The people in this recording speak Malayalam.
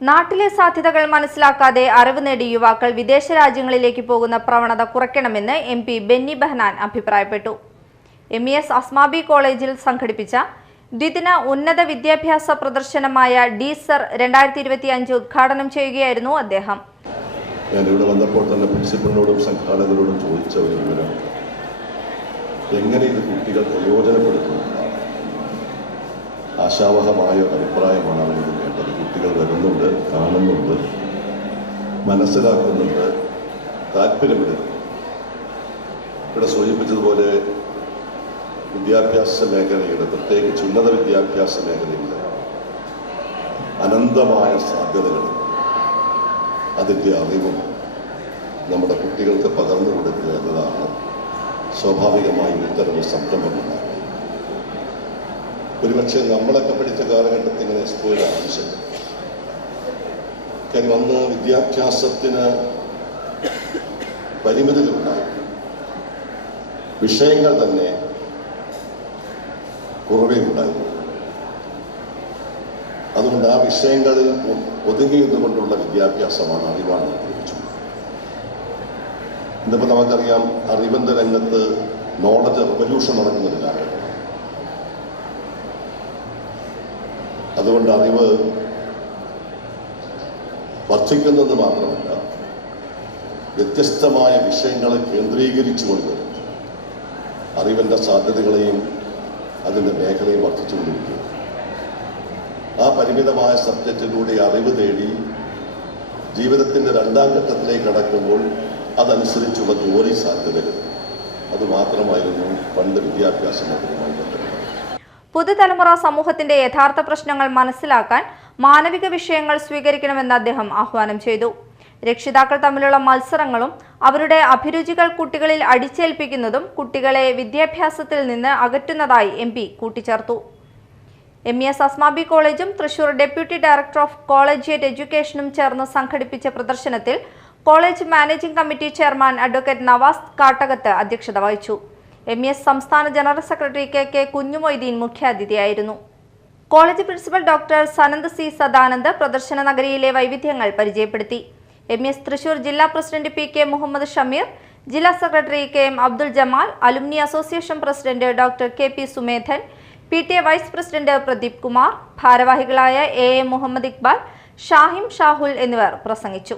നാട്ടിലെ സാധ്യതകൾ മനസ്സിലാക്കാതെ അറിവ് നേടി യുവാക്കൾ വിദേശ രാജ്യങ്ങളിലേക്ക് പോകുന്ന പ്രവണത കുറയ്ക്കണമെന്ന് എം പി ബെന്നി ബെഹനാൻ അഭിപ്രായപ്പെട്ടു. എം ഇ എസ് അസ്മാബി കോളേജിൽ സംഘടിപ്പിച്ച ദ്വിദിന ഉന്നത വിദ്യാഭ്യാസ പ്രദർശനമായ ഡീസർ രണ്ടായിരത്തി ഇരുപത്തി അഞ്ച് ഉദ്ഘാടനം ചെയ്യുകയായിരുന്നു അദ്ദേഹം. ഞാൻ ഇവിടെ വന്നപ്പോൾ തന്നെ പ്രിൻസിപ്പളിനോടും സംഘാടകരോടും ചോദിച്ച ഒരു വിവരം. എങ്ങനെ ഇത് കുട്ടികൾ പ്രയോജനപ്പെടുത്തുന്നതാണ് ആശാവഹമായ ഒരു അഭിപ്രായമാണ് അവരിത് കേട്ടത്. കുട്ടികൾ വരുന്നുണ്ട് കാണുന്നുണ്ട് മനസ്സിലാക്കുന്നുണ്ട് താല്പര്യപ്പെടുന്നു. ഇവിടെ സൂചിപ്പിച്ചതുപോലെ വിദ്യാഭ്യാസ മേഖലയുടെ പ്രത്യേകിച്ച് ഉന്നത വിദ്യാഭ്യാസ മേഖലയുടെ അനന്തമായ സാധ്യതകൾ അതിന്റെ അറിവും നമ്മുടെ കുട്ടികൾക്ക് പകർന്നു കൊടുക്കുക എന്നതാണ് സ്വാഭാവികമായും ഇത്തരം സംരംഭമുണ്ടാകുന്നത് ഒരുപക്ഷെ നമ്മളൊക്കെ പഠിച്ച കാലഘട്ടത്തിൽ ഇങ്ങനെ എക്സ്പോയുടെ ആവശ്യം കാര്യം അന്ന് വിദ്യാഭ്യാസത്തിന് പരിമിതികളുണ്ടായി. വിഷയങ്ങൾ തന്നെ കുറവേ ഉണ്ടായിരുന്നു. അതുകൊണ്ട് ആ വിഷയങ്ങളിൽ ഒതുങ്ങി ഒതുങ്ങിയതുകൊണ്ടുള്ള വിദ്യാഭ്യാസമാണ് അറിവാണ് ലഭിച്ചത്. ഇന്നിപ്പോൾ നമുക്കറിയാം അറിവിന്റെ രംഗത്ത് നോളജ് റെവല്യൂഷൻ നടക്കുന്നൊരു അതുകൊണ്ട് അറിവ് വർദ്ധിക്കുന്നത് മാത്രമല്ല വ്യത്യസ്തമായ വിഷയങ്ങളെ കേന്ദ്രീകരിച്ചുകൊണ്ട് അറിവിന്റെ സാധ്യതകളെയും അതിന്റെ മേഖലയും വർദ്ധിച്ചുകൊണ്ടിരിക്കുന്നു ആ പരിമിതമായ സബ്ജക്റ്റിലൂടെ അറിവ് തേടി ജീവിതത്തിന്റെ രണ്ടാം ഘട്ടത്തിലേക്ക് കടക്കുമ്പോൾ അതനുസരിച്ചുള്ള ജോലി സാധ്യതകൾ. അത് മാത്രമായിരുന്നു പണ്ട് വിദ്യാഭ്യാസ മാത്രമായി ബന്ധപ്പെട്ടത്. പുതുതലമുറ സമൂഹത്തിന്റെ യഥാർത്ഥ പ്രശ്നങ്ങൾ മനസ്സിലാക്കാൻ മാനവിക വിഷയങ്ങൾ സ്വീകരിക്കണമെന്ന് അദ്ദേഹം ആഹ്വാനം ചെയ്തു. രക്ഷിതാക്കൾ തമ്മിലുള്ള മത്സരങ്ങളും അവരുടെ അഭിരുചികൾ കുട്ടികളിൽ അടിച്ചേൽപ്പിക്കുന്നതും കുട്ടികളെ വിദ്യാഭ്യാസത്തിൽ നിന്ന് അകറ്റുന്നതായി എം പി കൂട്ടിച്ചേർത്തു. എം എസ് അസ്മാബി കോളേജും Thrissur deputy director of collegiate എഡ്യൂക്കേഷനും ചേർന്ന് സംഘടിപ്പിച്ച പ്രദർശനത്തിൽ college managing committee chairman advocate Navas Kattakath അധ്യക്ഷത വഹിച്ചു. എം എസ് സംസ്ഥാന general secretary K K Kunhumoideen മുഖ്യാതിഥിയായിരുന്നു. College principal doctor Sanand C Sadanand പ്രദർശന നഗരിയിലെ വൈവിധ്യങ്ങൾ പരിചയപ്പെടുത്തി. എം എസ് തൃശൂർ ജില്ലാ president P K Muhammad Shameer ജില്ലാ secretary K M Abdul Jamal alumni association president doctor K P Sumedhan P T A vice president Pradeep Kumar ഭാരവാഹികളായ എ എ മുഹമ്മദ് ഇക്ബാൽ ഷാഹിം ഷാഹുൽ എന്നിവർ പ്രസംഗിച്ചു.